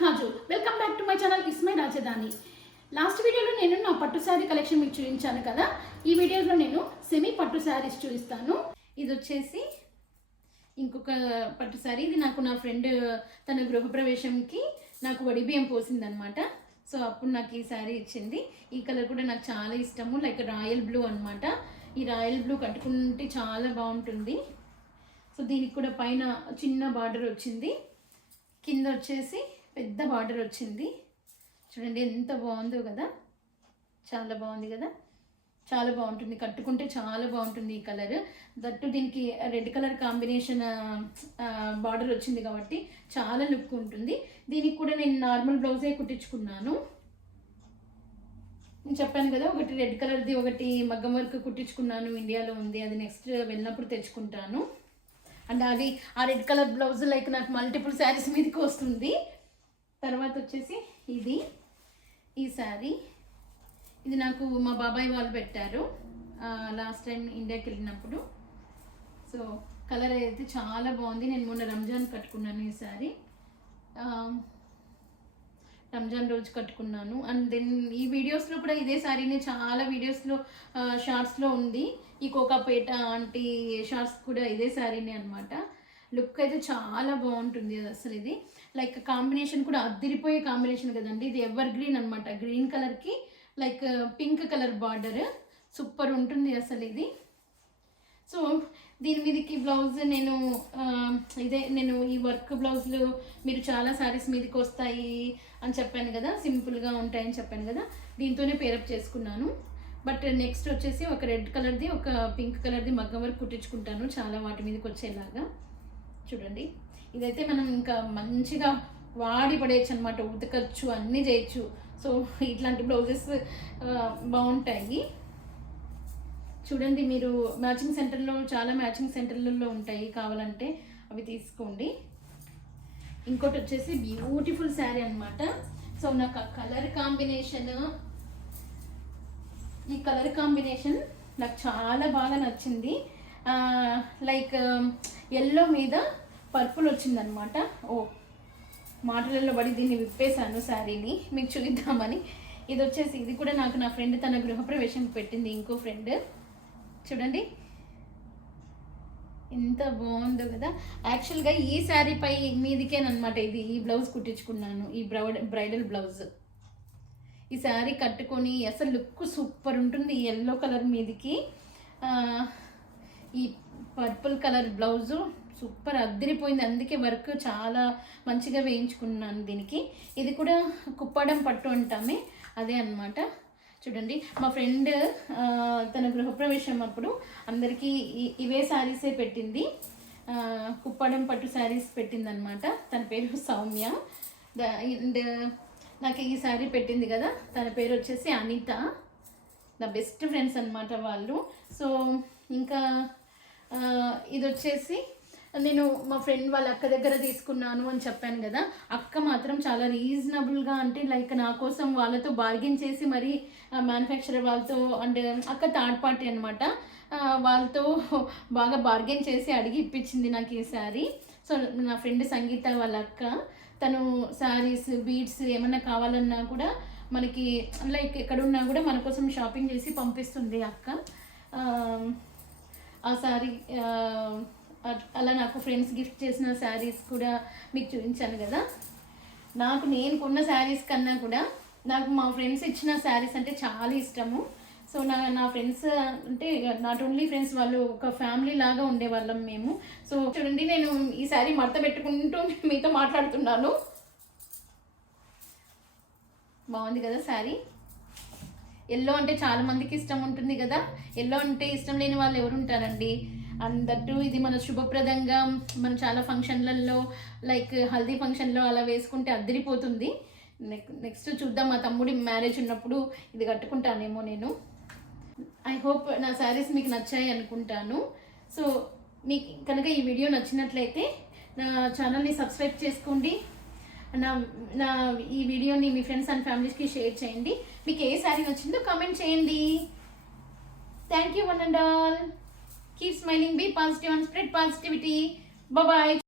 Kaju welcome back to my channel ఇస్మై రాజధాని last వీడియోలో నేను నా పట్టు శారీ కలెక్షన్ మీకు చూపించాను కదా. ఈ వీడియోలో నేను సెమీ పట్టు శారీస్ చూపిస్తాను. ఇది వచ్చేసి ఇంకొక పట్టు శారీ. ఇది నాకు నా ఫ్రెండ్ తన గృహప్రవేశంకి నాకు వడి బియ్యం పోసిందనమాట సో అప్పుడు నాకు ఈ శారీ ఇచ్చింది. ఈ కలర్ కూడా నాకు చాలా ఇష్టము. లైక్ రాయల్ బ్లూ అనమాట ఈ రాయల్ బ్లూ కట్టుకుంటే చాలా బాగుంటుంది. సో దీనికి కూడా పైన చిన్న బార్డర్ వచ్చింది. కింద వచ్చేసి పెద్ద బార్డర్ వచ్చింది. చూడండి ఎంత బాగుందో కదా. చాలా బాగుంది కదా. చాలా బాగుంటుంది. కట్టుకుంటే చాలా బాగుంటుంది ఈ కలర్. దట్టు దీనికి రెడ్ కలర్ కాంబినేషన్ బార్డర్ వచ్చింది కాబట్టి చాలా లుక్ ఉంటుంది. దీనికి కూడా నేను నార్మల్ బ్లౌజే కుట్టించుకున్నాను. నేను చెప్పాను కదా ఒకటి రెడ్ కలర్ది ఒకటి మగ్గం వర్క్ కుట్టించుకున్నాను ఇండియాలో ఉంది. అది నెక్స్ట్ వెళ్ళినప్పుడు తెచ్చుకుంటాను. అండ్ అది ఆ రెడ్ కలర్ బ్లౌజ్ లైక్ నాకు మల్టిపుల్ శారీస్ మీదకి వస్తుంది. తర్వాత వచ్చేసి ఇది ఈ శారీ. ఇది నాకు మా బాబాయ్ వాళ్ళు పెట్టారు లాస్ట్ టైం ఇండియాకి వెళ్ళినప్పుడు. సో కలర్ అయితే చాలా బాగుంది. నేను మొన్న రంజాన్ కట్టుకున్నాను ఈ శారీ. రంజాన్ రోజు కట్టుకున్నాను. అండ్ దెన్ ఈ వీడియోస్లో కూడా ఇదే శారీని చాలా వీడియోస్లో షార్ట్స్లో ఉంది. ఈ కోకాపేట ఆంటీ షార్ట్స్ కూడా ఇదే శారీనే అనమాట లుక్ అయితే చాలా బాగుంటుంది అది అసలు ఇది. లైక్ కాంబినేషన్ కూడా అద్దరిపోయే కాంబినేషన్ కదండి. ఇది ఎవర్ గ్రీన్ అనమాట గ్రీన్ కలర్కి like pink colour border super ఉంటుంది అసలు ఇది. సో దీని మీదకి బ్లౌజ్ నేను ఇదే నేను ఈ వర్క్ బ్లౌజ్లు మీరు చాలా శారీస్ మీదకి వస్తాయి అని చెప్పాను కదా. సింపుల్గా ఉంటాయని చెప్పాను కదా. దీంతోనే పేరప్ చేసుకున్నాను. బట్ నెక్స్ట్ వచ్చేసి ఒక రెడ్ కలర్ది ఒక పింక్ కలర్ది మగ్గం వరకు కుట్టించుకుంటాను. చాలా వాటి మీదకి వచ్చేలాగా. చూడండి. ఇదైతే మనం ఇంకా మంచిగా వాడి పడేయచ్చు అనమాట ఉతకచ్చు అన్నీ చేయొచ్చు. సో ఇట్లాంటి బ్లౌజెస్ బాగుంటాయి. చూడండి మీరు మ్యాచింగ్ సెంటర్లో చాలా మ్యాచింగ్ సెంటర్లలో ఉంటాయి కావాలంటే అవి తీసుకోండి. ఇంకోటి వచ్చేసి బ్యూటిఫుల్ శారీ అన్నమాట. సో నాకు ఆ కలర్ కాంబినేషన్ ఈ కలర్ కాంబినేషన్ నాకు చాలా బాగా నచ్చింది. లైక్ ఎల్లో um, మీద పర్పుల్ వచ్చిందనమాట ఓ మాటలలో పడి దీన్ని విప్పేశాను శారీని. మీకు చూద్దామని ఇది వచ్చేసి ఇది కూడా నాకు నా ఫ్రెండ్ తన గృహప్రవేశం పెట్టింది ఇంకో ఫ్రెండ్ చూడండి. ఎంత బాగుందో కదా. యాక్చువల్గా ఈ శారీ పై మీదికేనమాట ఇది. ఈ బ్లౌజ్ కుట్టించుకున్నాను. ఈ బ్రౌడ్ బ్రైడల్ బ్లౌజ్ ఈ శారీ కట్టుకొని అసలు లుక్ సూపర్ ఉంటుంది. ఎల్లో కలర్ మీదికి. ఈ పర్పుల్ కలర్ బ్లౌజు సూపర్ అద్దరిపోయింది. అందుకే వర్క్ చాలా మంచిగా వేయించుకున్నాను దీనికి. ఇది కూడా కుప్పడం పట్టు అంటామే. అదే అన్నమాట. చూడండి మా ఫ్రెండ్ తన గృహప్రవేశం అప్పుడు అందరికీ ఇవే శారీసే పెట్టింది. కుప్పడం పట్టు శారీస్ పెట్టింది అనమాట తన పేరు సౌమ్య. అండ్ నాకు ఈ శారీ పెట్టింది కదా తన పేరు వచ్చేసి అనిత. నా బెస్ట్ ఫ్రెండ్స్ అన్నమాట వాళ్ళు. సో ఇంకా ఇది వచ్చేసి నేను మా ఫ్రెండ్ వాళ్ళ అక్క దగ్గర తీసుకున్నాను అని చెప్పాను కదా. అక్క మాత్రం చాలా రీజనబుల్గా అంటే లైక్ నా కోసం వాళ్ళతో బార్గెన్ చేసి మరి మ్యానుఫ్యాక్చరర్ వాళ్ళతో అంటే um, అక్క థర్డ్ పార్టీ అనమాట వాళ్ళతో బాగా బార్గెన్ చేసి అడిగి ఇప్పించింది నాకు ఈ శారీ సో నా ఫ్రెండ్ సంగీత వాళ్ళ అక్క తను శారీస్ బీడ్స్ ఏమన్నా కావాలన్నా కూడా మనకి లైక్ ఎక్కడున్నా కూడా మన కోసం షాపింగ్ చేసి పంపిస్తుంది అక్క. శారీ అలా నాకు ఫ్రెండ్స్ గిఫ్ట్ చేసిన శారీస్ కూడా మీకు చూపించాను కదా. నాకు నేను కొన్న శారీస్ కన్నా కూడా నాకు మా ఫ్రెండ్స్ ఇచ్చిన శారీస్ అంటే చాలా ఇష్టము. సో నా నా ఫ్రెండ్స్ అంటే నాట్ ఓన్లీ ఫ్రెండ్స్ వాళ్ళు ఒక ఫ్యామిలీ లాగా ఉండేవాళ్ళం మేము. సో చూడండి నేను ఈ శారీ మడత పెట్టుకుంటూ మీతో మాట్లాడుతున్నాను. బాగుంది కదా శారీ ఎల్లో అంటే చాలా మందికి ఇష్టం ఉంటుంది కదా. ఎల్లో అంటే ఇష్టం లేని వాళ్ళు ఎవరు ఉంటారండి? అందట్టు ఇది మన శుభప్రదంగా మనం చాలా ఫంక్షన్లలో లైక్ హల్దీ ఫంక్షన్లో అలా వేసుకుంటే అద్దరిపోతుంది నెక్ నెక్స్ట్ చూద్దాం మా తమ్ముడి మ్యారేజ్ ఉన్నప్పుడు ఇది కట్టుకుంటానేమో నేను. ఐ హోప్ నా శారీస్ మీకు నచ్చాయి అనుకుంటాను. సో మీకు కనుక ఈ వీడియో నచ్చినట్లయితే నా ఛానల్ని సబ్స్క్రైబ్ చేసుకోండి. నా నా ఈ వీడియోని మీ ఫ్రెండ్స్ అండ్ ఫ్యామిలీస్కి షేర్ చేయండి. మీకు ఏ శారీ నచ్చిందో కామెంట్ చేయండి. Thank you one and all keep smiling be positive and spread positivity bye